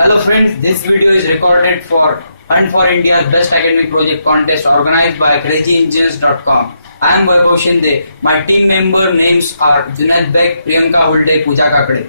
Hello friends, this video is recorded for Hunt for India's Best Academic Project Contest organized by crazyengines.com. I am Vaibhav Shinde. My team member names are Junaid Beg, Priyanka Hulde, Pooja Kakade.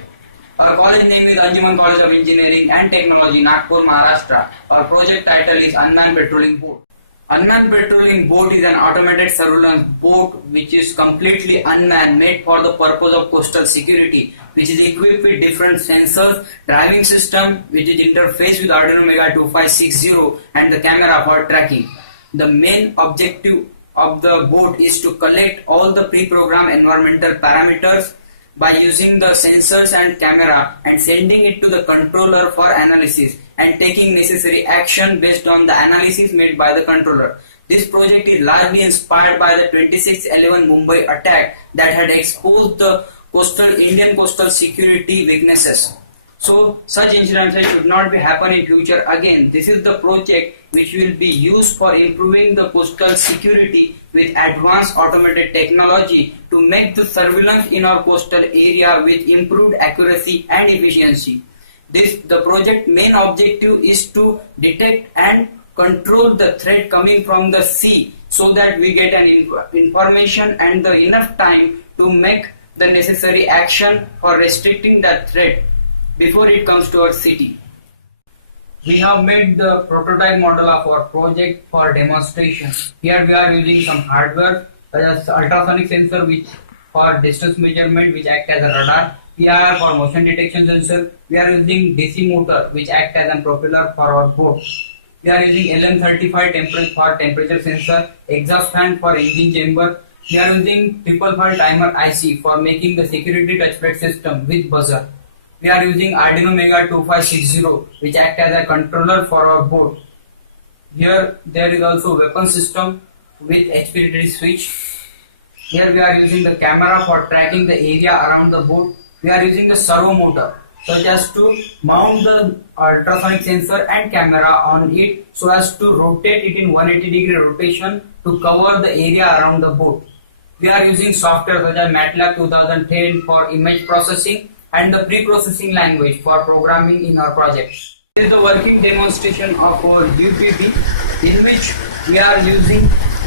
Our college name is Anjuman College of Engineering and Technology, Nagpur, Maharashtra. Our project title is Unmanned Patrolling Boat. Unmanned patrolling boat is an automated surveillance boat which is completely unmanned, made for the purpose of coastal security, which is equipped with different sensors, driving system which is interfaced with Arduino Mega 2560 and the camera for tracking. The main objective of the boat is to collect all the pre-programmed environmental parameters by using the sensors and camera and sending it to the controller for analysis and taking necessary action based on the analysis made by the controller. This project is largely inspired by the 26/11 Mumbai attack that had exposed the Indian coastal security weaknesses. So such incidents should not be happen in future again. This is the project which will be used for improving the coastal security with advanced automated technology to make the surveillance in our coastal area with improved accuracy and efficiency. The project main objective is to detect and control the threat coming from the sea so that we get an information and the enough time to make the necessary action for restricting that threat before it comes to our city. We have made the prototype model of our project for demonstration. Here we are using some hardware such as ultrasonic sensor which for distance measurement which act as a radar, PIR for motion detection sensor. We are using DC motor which act as a propeller for our boat. We are using LM35 for temperature sensor, exhaust fan for engine chamber. We are using 555 timer IC for making the security touchpad system with buzzer. We are using Arduino Mega 2560 which act as a controller for our boat. Here there is also weapon system with HPDD switch. Here we are using the camera for tracking the area around the boat. We are using the servo motor such as to mount the ultrasonic sensor and camera on it so as to rotate it in 180-degree rotation to cover the area around the boat. We are using software such as MATLAB 2010 for image processing and the pre-processing language for programming in our project. This is the working demonstration of our UPB in which we are using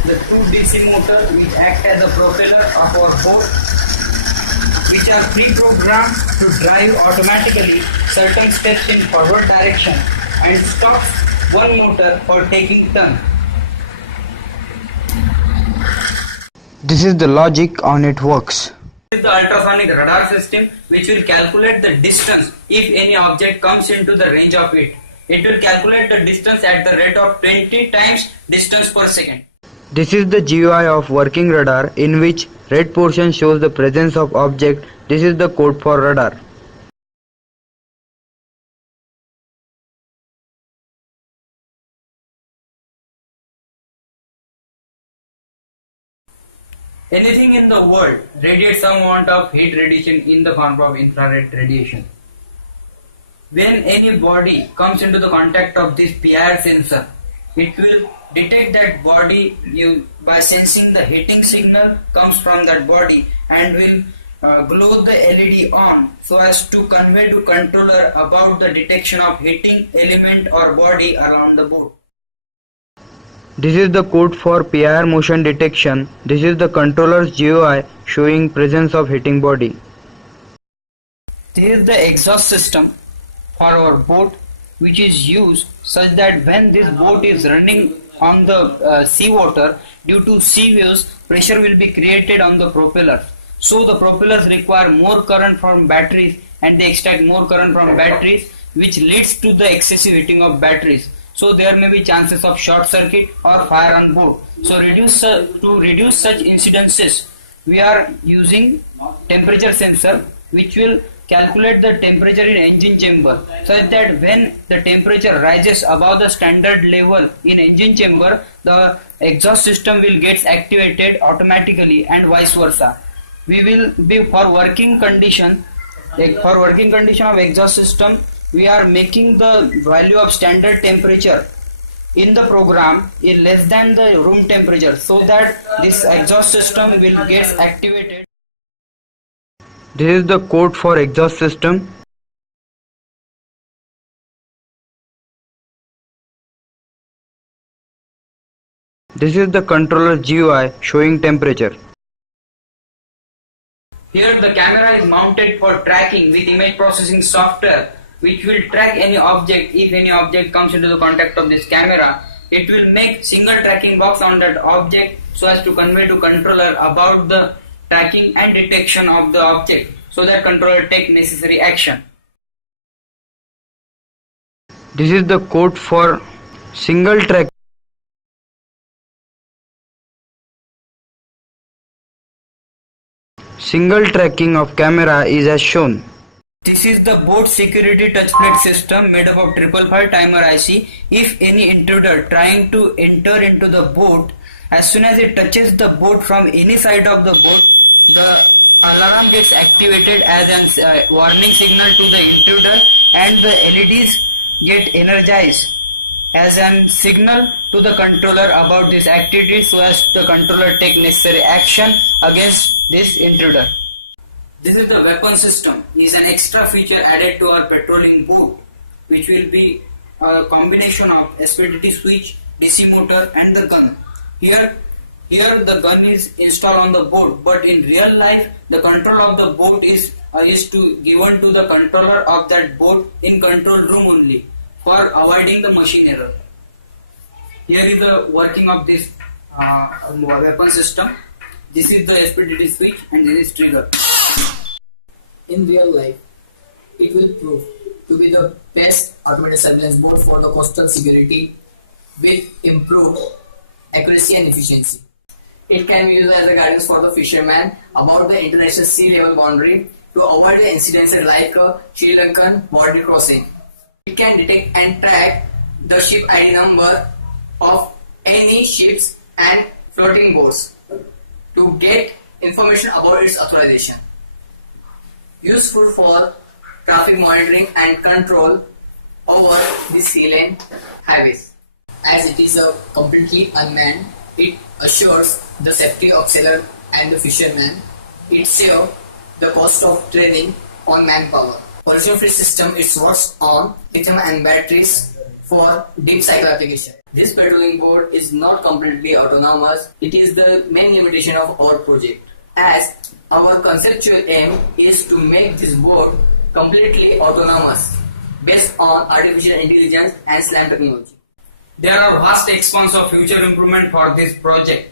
the two DC motors which act as a propeller of our boat, which are pre-programmed to drive automatically certain steps in forward direction and stops one motor for taking turn. This is the logic on it works. This is the ultrasonic radar system which will calculate the distance if any object comes into the range of it. It will calculate the distance at the rate of 20 times distance per second. This is the GUI of working radar in which red portion shows the presence of object. This is the code for radar. Anything in the world radiates some amount of heat radiation in the form of infrared radiation. When any body comes into the contact of this PIR sensor, it will detect that body by sensing the heating signal comes from that body and will glow the LED on so as to convey to controller about the detection of heating element or body around the boat. This is the code for PIR motion detection. This is the controller's GUI showing presence of hitting body. This is the exhaust system for our boat which is used such that when this boat is running on the seawater, due to sea waves, pressure will be created on the propeller. So the propellers require more current from batteries and they extract more current from batteries which leads to the excessive heating of batteries. So there may be chances of short circuit or fire on board. So to reduce such incidences, we are using temperature sensor which will calculate the temperature in engine chamber such that when the temperature rises above the standard level in engine chamber, the exhaust system will get activated automatically and vice versa. We will be for working condition of exhaust system, we are making the value of standard temperature in the program is less than the room temperature so that this exhaust system will get activated. This is the code for exhaust system. This is the controller's GUI showing temperature. Here the camera is mounted for tracking with image processing software, which will track any object. If any object comes into the contact of this camera, it will make single tracking box on that object so as to convey to controller about the tracking and detection of the object, so that controller take necessary action. This is the code for single track. Single tracking of camera is as shown. This is the boat security touchplate system made up of 555 timer IC. If any intruder trying to enter into the boat, as soon as it touches the boat from any side of the boat, the alarm gets activated as a warning signal to the intruder, and the LEDs get energized as a signal to the controller about this activity, so as the controller take necessary action against this intruder. This is the weapon system. It is an extra feature added to our patrolling boat, which will be a combination of SPDT switch, DC motor and the gun. Here the gun is installed on the boat, but in real life the control of the boat is given to the controller of that boat in control room only, for avoiding the machine error. Here is the working of this weapon system. This is the SPDT switch and this is trigger. In real life, it will prove to be the best automated surveillance board for the coastal security with improved accuracy and efficiency. It can be used as a guidance for the fishermen about the international sea level boundary to avoid the incidents like Sri Lankan border crossing. It can detect and track the ship ID number of any ships and floating boats to get information about its authorization. Useful for traffic monitoring and control over the sea lane highways. As it is a completely unmanned, it assures the safety of sailor and the fishermen. It saves the cost of training on manpower. Origin free system, it works on lithium-ion batteries for deep cycle application. This patrolling board is not completely autonomous. It is the main limitation of our project, as our conceptual aim is to make this board completely autonomous based on artificial intelligence and SLAM technology. There are vast expanse of future improvement for this project.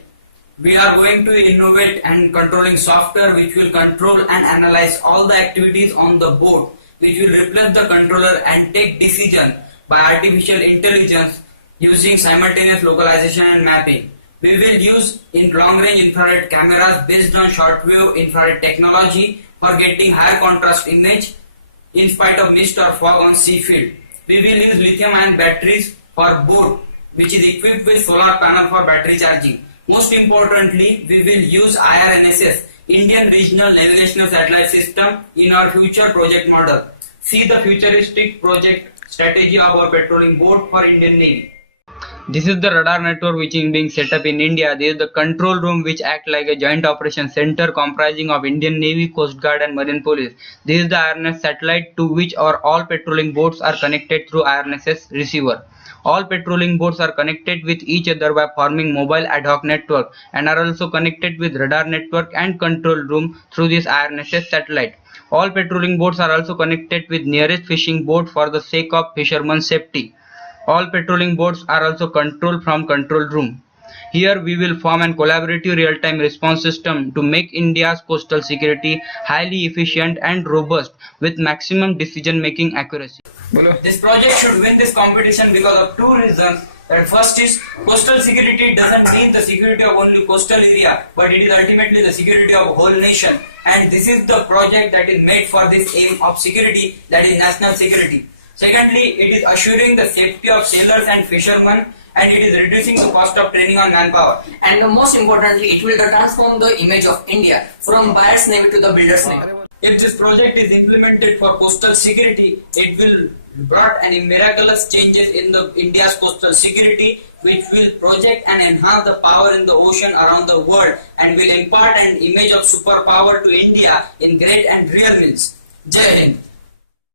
We are going to innovate and controlling software which will control and analyze all the activities on the board, which will replace the controller and take decision by artificial intelligence using simultaneous localization and mapping. We will use long-range infrared cameras based on short-wave infrared technology for getting higher contrast image in spite of mist or fog on sea field. We will use lithium-ion batteries for boat, which is equipped with solar panel for battery charging. Most importantly, we will use IRNSS, Indian Regional Navigational Satellite System, in our future project model. See the futuristic project strategy of our patrolling boat for Indian Navy. This is the radar network which is being set up in India. This is the control room which acts like a joint operation center comprising of Indian Navy, Coast Guard and Marine Police. This is the IRNS satellite to which all patrolling boats are connected through IRNSS receiver. All patrolling boats are connected with each other by forming mobile ad hoc network and are also connected with radar network and control room through this IRNSS satellite. All patrolling boats are also connected with nearest fishing boat for the sake of fishermen's safety. All patrolling boats are also controlled from control room. Here we will form an collaborative real-time response system to make India's coastal security highly efficient and robust with maximum decision-making accuracy. This project should win this competition because of two reasons. That first is, coastal security doesn't mean the security of only coastal area, but it is ultimately the security of whole nation. And this is the project that is made for this aim of security, that is national security. Secondly, it is assuring the safety of sailors and fishermen, and it is reducing the cost of training on manpower. And most importantly, it will transform the image of India from buyer's navy to the builder's navy. If this project is implemented for coastal security, it will brought an miraculous changes in the India's coastal security, which will project and enhance the power in the ocean around the world and will impart an image of superpower to India in great and real means. Jai Hind.